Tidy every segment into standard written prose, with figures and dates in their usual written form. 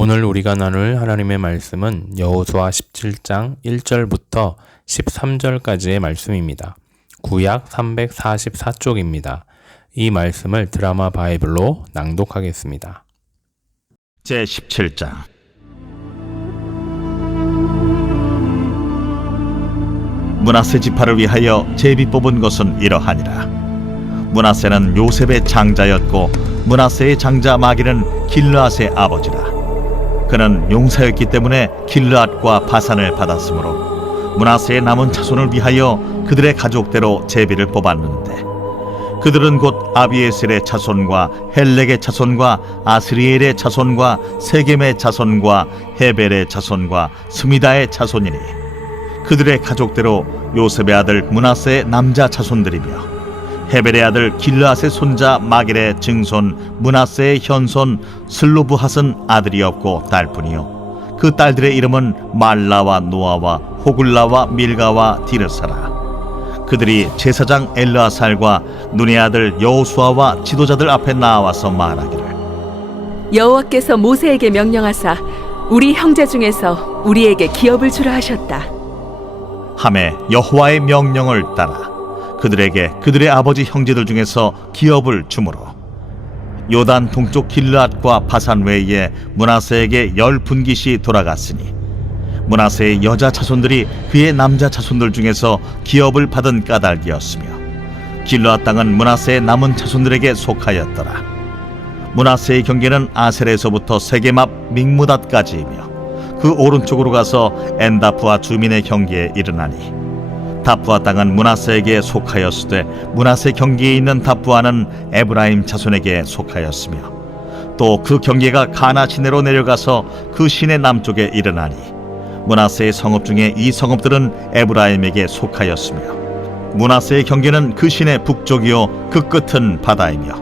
오늘 우리가 나눌 하나님의 말씀은 여호수아 17장 1절부터 13절까지의 말씀입니다. 구약 344쪽입니다. 이 말씀을 드라마 바이블로 낭독하겠습니다. 제17장 므낫세 지파를 위하여 제비 뽑은 것은 이러하니라. 므낫세는 요셉의 장자였고 므낫세의 장자 마기는 길르앗의 아버지라. 그는 용사였기 때문에 길르앗과 바산을 받았으므로 므낫세의 남은 자손을 위하여 그들의 가족대로 제비를 뽑았는데, 그들은 곧 아비에셀의 자손과 헬렉의 자손과 아스리엘의 자손과 세겜의 자손과 헤벨의 자손과 스미다의 자손이니, 그들의 가족대로 요셉의 아들 므낫세의 남자 자손들이며, 헤벨의 아들 길르앗의 손자 마길의 증손 므낫세의 현손 슬로브핫은 아들이 없고 딸뿐이요 그 딸들의 이름은 말라와 노아와 호글라와 밀가와 디르사라. 그들이 제사장 엘르아살과 눈의 아들 여호수아와 지도자들 앞에 나와서 말하기를, 여호와께서 모세에게 명령하사 우리 형제 중에서 우리에게 기업을 주라 하셨다 하매 여호와의 명령을 따라 그들에게 그들의 아버지 형제들 중에서 기업을 주므로 요단 동쪽 길르앗과 바산 외에 므낫세에게 10분깃이 돌아갔으니, 므낫세의 여자 자손들이 그의 남자 자손들 중에서 기업을 받은 까닭이었으며, 길르앗 땅은 므낫세의 남은 자손들에게 속하였더라. 므낫세의 경계는 아셀에서부터 세겜 앞 믹무닷까지이며 그 오른쪽으로 가서 엔다프와 주민의 경계에 이르나니, 다프아 땅은 므낫세에게 속하였으되 므낫세 경계에 있는 다프아는 에브라임 자손에게 속하였으며, 또 그 경계가 가나 시내로 내려가서 그 시내 남쪽에 이르나니, 므낫세의 성읍 중에 이 성읍들은 에브라임에게 속하였으며, 므낫세의 경계는 그 시내 북쪽이요 그 끝은 바다이며,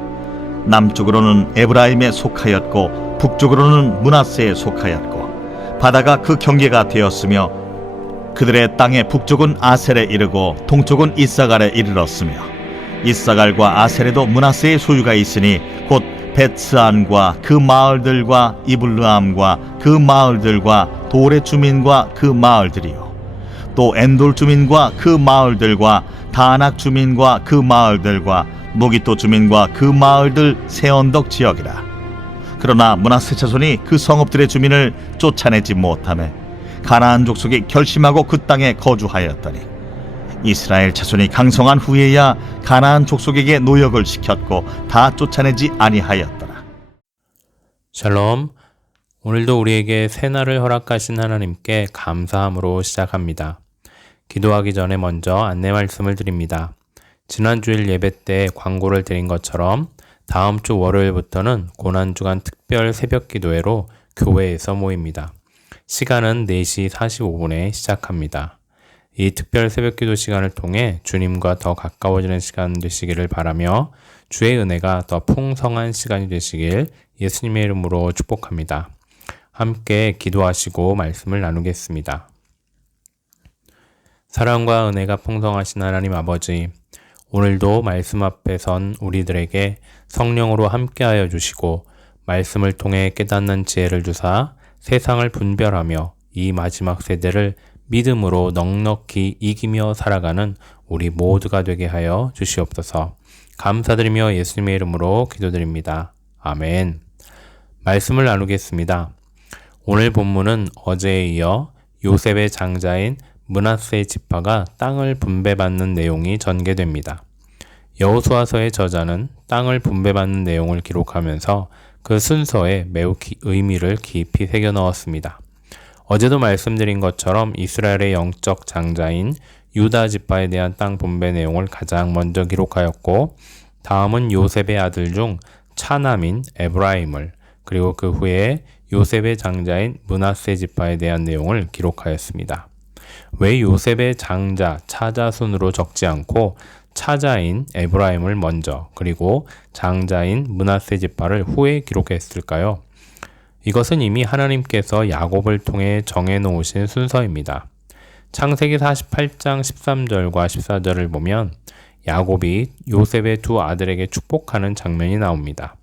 남쪽으로는 에브라임에 속하였고 북쪽으로는 므낫세에 속하였고, 바다가 그 경계가 되었으며, 그들의 땅의 북쪽은 아셀에 이르고 동쪽은 이사갈에 이르렀으며, 이사갈과 아셀에도 므낫세의 소유가 있으니 곧 벳스안과 그 마을들과 이블르암과 그 마을들과 돌의 주민과 그 마을들이요 또 엔돌 주민과 그 마을들과 다낙 주민과 그 마을들과 무기토 주민과 그 마을들 세 언덕 지역이라. 그러나 므낫세 자손이 그 성읍들의 주민을 쫓아내지 못하며 가나안 족속이 결심하고 그 땅에 거주하였더니 이스라엘 자손이 강성한 후에야 가나안 족속에게 노역을 시켰고 다 쫓아내지 아니하였더라. 샬롬. 오늘도 우리에게 새날을 허락하신 하나님께 감사함으로 시작합니다. 기도하기 전에 먼저 안내 말씀을 드립니다. 지난 주일 예배 때 광고를 드린 것처럼 다음 주 월요일부터는 고난주간 특별 새벽 기도회로 교회에서 모입니다. 시간은 4시 45분에 시작합니다. 이 특별 새벽 기도 시간을 통해 주님과 더 가까워지는 시간 되시기를 바라며 주의 은혜가 더 풍성한 시간이 되시길 예수님의 이름으로 축복합니다. 함께 기도하시고 말씀을 나누겠습니다. 사랑과 은혜가 풍성하신 하나님 아버지, 오늘도 말씀 앞에 선 우리들에게 성령으로 함께하여 주시고 말씀을 통해 깨닫는 지혜를 주사 세상을 분별하며 이 마지막 세대를 믿음으로 넉넉히 이기며 살아가는 우리 모두가 되게 하여 주시옵소서. 감사드리며 예수님의 이름으로 기도드립니다. 아멘. 말씀을 나누겠습니다. 오늘 본문은 어제에 이어 요셉의 장자인 므낫세 지파가 땅을 분배받는 내용이 전개됩니다. 여호수아서의 저자는 땅을 분배받는 내용을 기록하면서 그 순서에 매우 의미를 깊이 새겨 넣었습니다. 어제도 말씀드린 것처럼 이스라엘의 영적 장자인 유다 지파에 대한 땅 분배 내용을 가장 먼저 기록하였고, 다음은 요셉의 아들 중 차남인 에브라임을, 그리고 그 후에 요셉의 장자인 므낫세 지파에 대한 내용을 기록하였습니다. 왜 요셉의 장자, 차자손으로 적지 않고 차자인 에브라임을 먼저, 그리고 장자인 므낫세 지파를 후에 기록했을까요? 이것은 이미 하나님께서 야곱을 통해 정해놓으신 순서입니다. 창세기 48장 13절과 14절을 보면 야곱이 요셉의 두 아들에게 축복하는 장면이 나옵니다.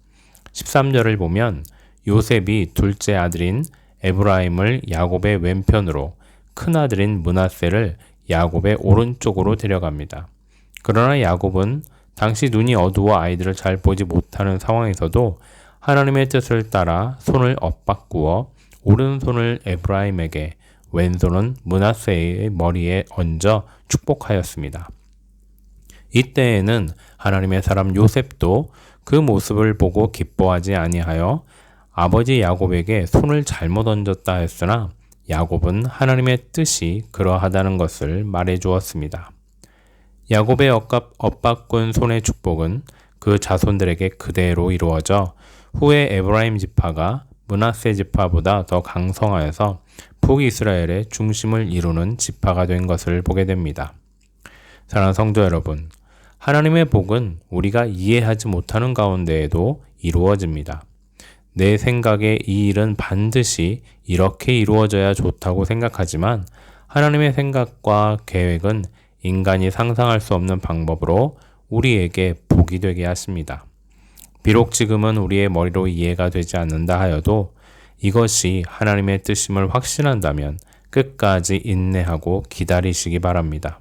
13절을 보면 요셉이 둘째 아들인 에브라임을 야곱의 왼편으로, 큰 아들인 므낫세를 야곱의 오른쪽으로 데려갑니다. 그러나 야곱은 당시 눈이 어두워 아이들을 잘 보지 못하는 상황에서도 하나님의 뜻을 따라 손을 엇바꾸어 오른손을 에브라임에게, 왼손은 므낫세의 머리에 얹어 축복하였습니다. 이때에는 하나님의 사람 요셉도 그 모습을 보고 기뻐하지 아니하여 아버지 야곱에게 손을 잘못 얹었다 했으나 야곱은 하나님의 뜻이 그러하다는 것을 말해 주었습니다. 야곱의 엇바꾼 손의 축복은 그 자손들에게 그대로 이루어져 후에 에브라임 지파가 므낫세 지파보다 더 강성하여서 북이스라엘의 중심을 이루는 지파가 된 것을 보게 됩니다. 사랑하는 성도 여러분, 하나님의 복은 우리가 이해하지 못하는 가운데에도 이루어집니다. 내 생각에 이 일은 반드시 이렇게 이루어져야 좋다고 생각하지만 하나님의 생각과 계획은 인간이 상상할 수 없는 방법으로 우리에게 복이 되게 하십니다. 비록 지금은 우리의 머리로 이해가 되지 않는다 하여도 이것이 하나님의 뜻임을 확신한다면 끝까지 인내하고 기다리시기 바랍니다.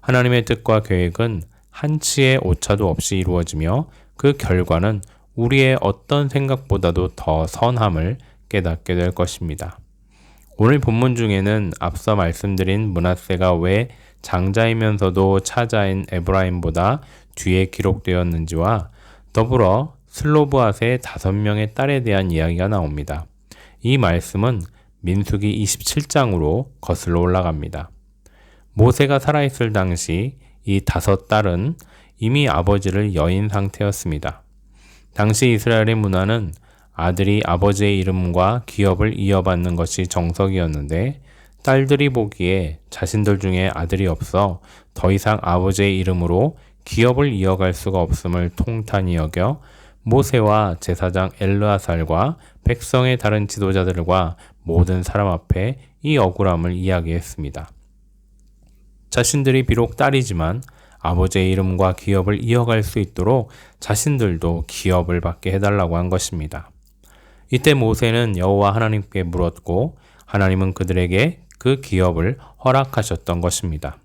하나님의 뜻과 계획은 한치의 오차도 없이 이루어지며 그 결과는 우리의 어떤 생각보다도 더 선함을 깨닫게 될 것입니다. 오늘 본문 중에는 앞서 말씀드린 므낫세가 왜 장자이면서도 차자인 에브라임보다 뒤에 기록되었는지와 더불어 슬로브앗의 5명의 딸에 대한 이야기가 나옵니다. 이 말씀은 민수기 27장으로 거슬러 올라갑니다. 모세가 살아있을 당시 이 5딸은 이미 아버지를 여인 상태였습니다. 당시 이스라엘의 문화는 아들이 아버지의 이름과 기업을 이어받는 것이 정석이었는데, 딸들이 보기에 자신들 중에 아들이 없어 더 이상 아버지의 이름으로 기업을 이어갈 수가 없음을 통탄히 여겨 모세와 제사장 엘르아살과 백성의 다른 지도자들과 모든 사람 앞에 이 억울함을 이야기했습니다. 자신들이 비록 딸이지만 아버지의 이름과 기업을 이어갈 수 있도록 자신들도 기업을 받게 해달라고 한 것입니다. 이때 모세는 여호와 하나님께 물었고 하나님은 그들에게 그 기업을 허락하셨던 것입니다.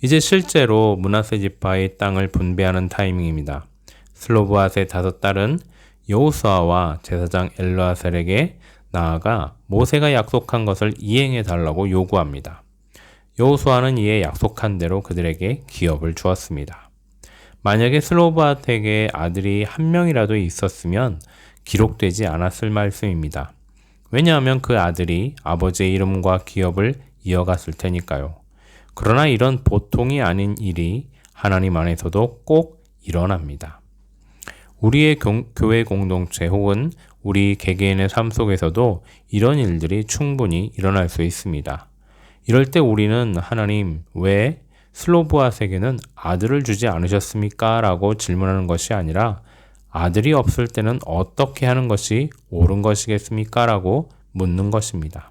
이제 실제로 므낫세 지파의 땅을 분배하는 타이밍입니다. 슬로브앗의 5딸은 여호수아와 제사장 엘르아살에게 나아가 모세가 약속한 것을 이행해 달라고 요구합니다. 여호수아는 이에 약속한 대로 그들에게 기업을 주었습니다. 만약에 슬로브앗에게 아들이 한 명이라도 있었으면 기록되지 않았을 말씀입니다. 왜냐하면 그 아들이 아버지의 이름과 기업을 이어갔을 테니까요. 그러나 이런 보통이 아닌 일이 하나님 안에서도 꼭 일어납니다. 우리의 교회 공동체 혹은 우리 개개인의 삶 속에서도 이런 일들이 충분히 일어날 수 있습니다. 이럴 때 우리는 하나님, 왜 슬로브앗에게는 아들을 주지 않으셨습니까? 라고 질문하는 것이 아니라 아들이 없을 때는 어떻게 하는 것이 옳은 것이겠습니까? 라고 묻는 것입니다.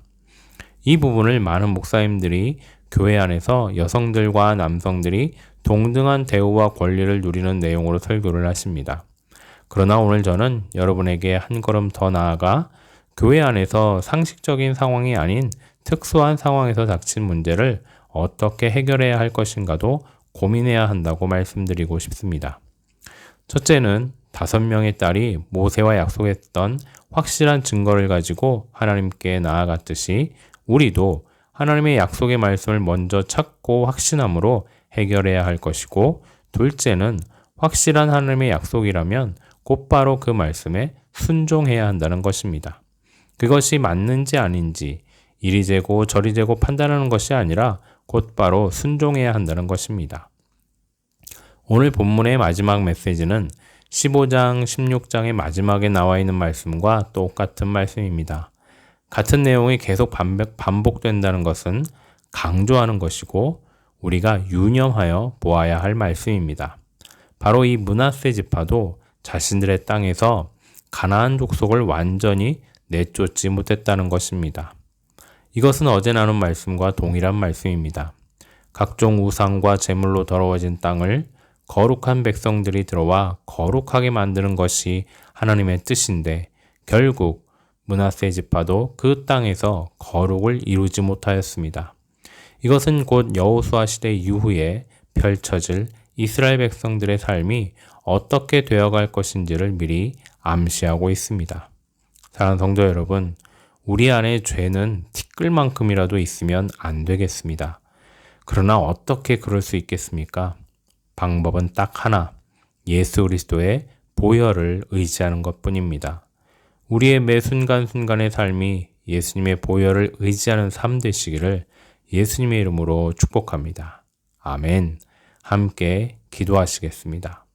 이 부분을 많은 목사님들이 교회 안에서 여성들과 남성들이 동등한 대우와 권리를 누리는 내용으로 설교를 하십니다. 그러나 오늘 저는 여러분에게 한 걸음 더 나아가 교회 안에서 상식적인 상황이 아닌 특수한 상황에서 닥친 문제를 어떻게 해결해야 할 것인가도 고민해야 한다고 말씀드리고 싶습니다. 첫째는 5명의 딸이 모세와 약속했던 확실한 증거를 가지고 하나님께 나아갔듯이 우리도 하나님의 약속의 말씀을 먼저 찾고 확신함으로 해결해야 할 것이고, 둘째는 확실한 하나님의 약속이라면 곧바로 그 말씀에 순종해야 한다는 것입니다. 그것이 맞는지 아닌지 이리 재고 저리 재고 판단하는 것이 아니라 곧바로 순종해야 한다는 것입니다. 오늘 본문의 마지막 메시지는 15장, 16장의 마지막에 나와 있는 말씀과 똑같은 말씀입니다. 같은 내용이 계속 반복된다는 것은 강조하는 것이고 우리가 유념하여 보아야 할 말씀입니다. 바로 이 므낫세 지파도 자신들의 땅에서 가나안 족속을 완전히 내쫓지 못했다는 것입니다. 이것은 어제 나눈 말씀과 동일한 말씀입니다. 각종 우상과 제물로 더러워진 땅을 거룩한 백성들이 들어와 거룩하게 만드는 것이 하나님의 뜻인데 결국 므낫세 지파도 그 땅에서 거룩을 이루지 못하였습니다. 이것은 곧 여호수아 시대 이후에 펼쳐질 이스라엘 백성들의 삶이 어떻게 되어갈 것인지를 미리 암시하고 있습니다. 사랑하는 성도 여러분, 우리 안에 죄는 티끌만큼이라도 있으면 안 되겠습니다. 그러나 어떻게 그럴 수 있겠습니까? 방법은 딱 하나, 예수 그리스도의 보혈을 의지하는 것뿐입니다. 우리의 매 순간순간의 삶이 예수님의 보혈을 의지하는 삶 되시기를 예수님의 이름으로 축복합니다. 아멘. 함께 기도하시겠습니다.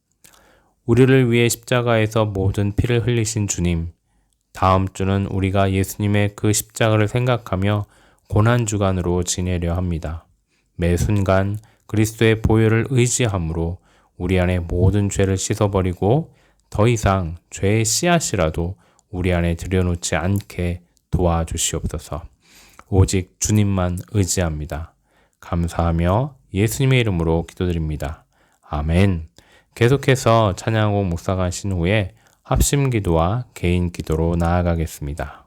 우리를 위해 십자가에서 모든 피를 흘리신 주님, 다음 주는 우리가 예수님의 그 십자가를 생각하며 고난주간으로 지내려 합니다. 매 순간 그리스도의 보혈을 의지함으로 우리 안에 모든 죄를 씻어버리고 더 이상 죄의 씨앗이라도 우리 안에 들여놓지 않게 도와주시옵소서. 오직 주님만 의지합니다. 감사하며 예수님의 이름으로 기도드립니다. 아멘. 계속해서 찬양곡 묵상하신 후에 합심 기도와 개인 기도로 나아가겠습니다.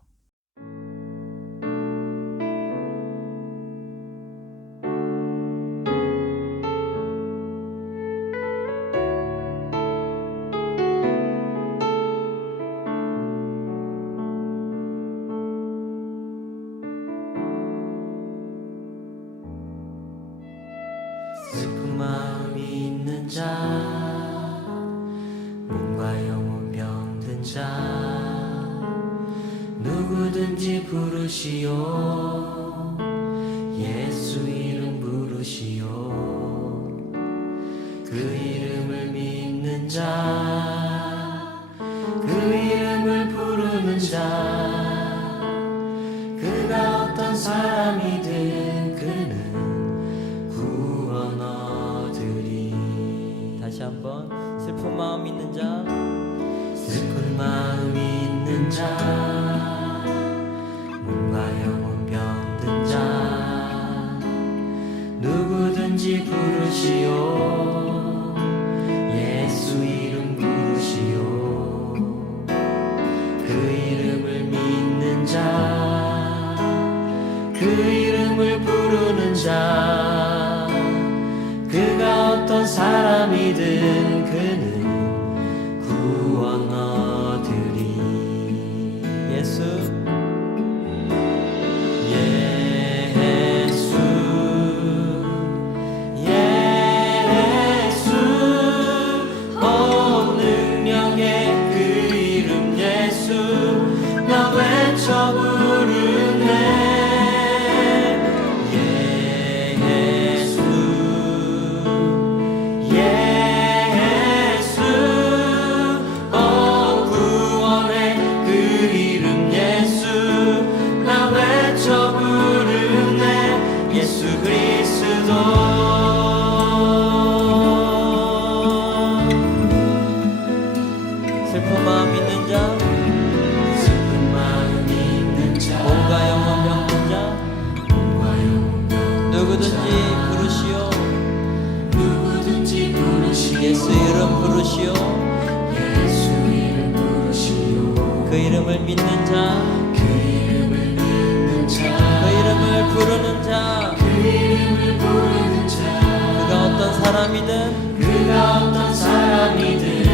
슬픈 마음이 있는 자, 몸과 영혼 병든 자, 누구든지 부르시오. 예수 이름 부르시오. 그 이름을 믿는 자, 그 이름을 부르는 자, 그가 어떤 사람이든 그는 구원 얻으리. 다시 한번. 슬픈 마음 있는 자, 슬픈 마음이 있는 자, 몸과 영혼 병든 자, 누구든지 부르시오. 자 그가 어떤 사람이든 그는 구원 얻으리. 예수 온 능력의 그 이름 예수 나 외쳐 부르네. 예수 구원의 그 이름 예수 나 외쳐 부르네. 예수 그리스도 슬픈 마음 있는 자 몸과 영혼 병든 자 누구든지 부르시오. 예수 이름 부르시오. 그 이름을 믿는 자 그 이름을 부르는 자 그가 어떤 사람이든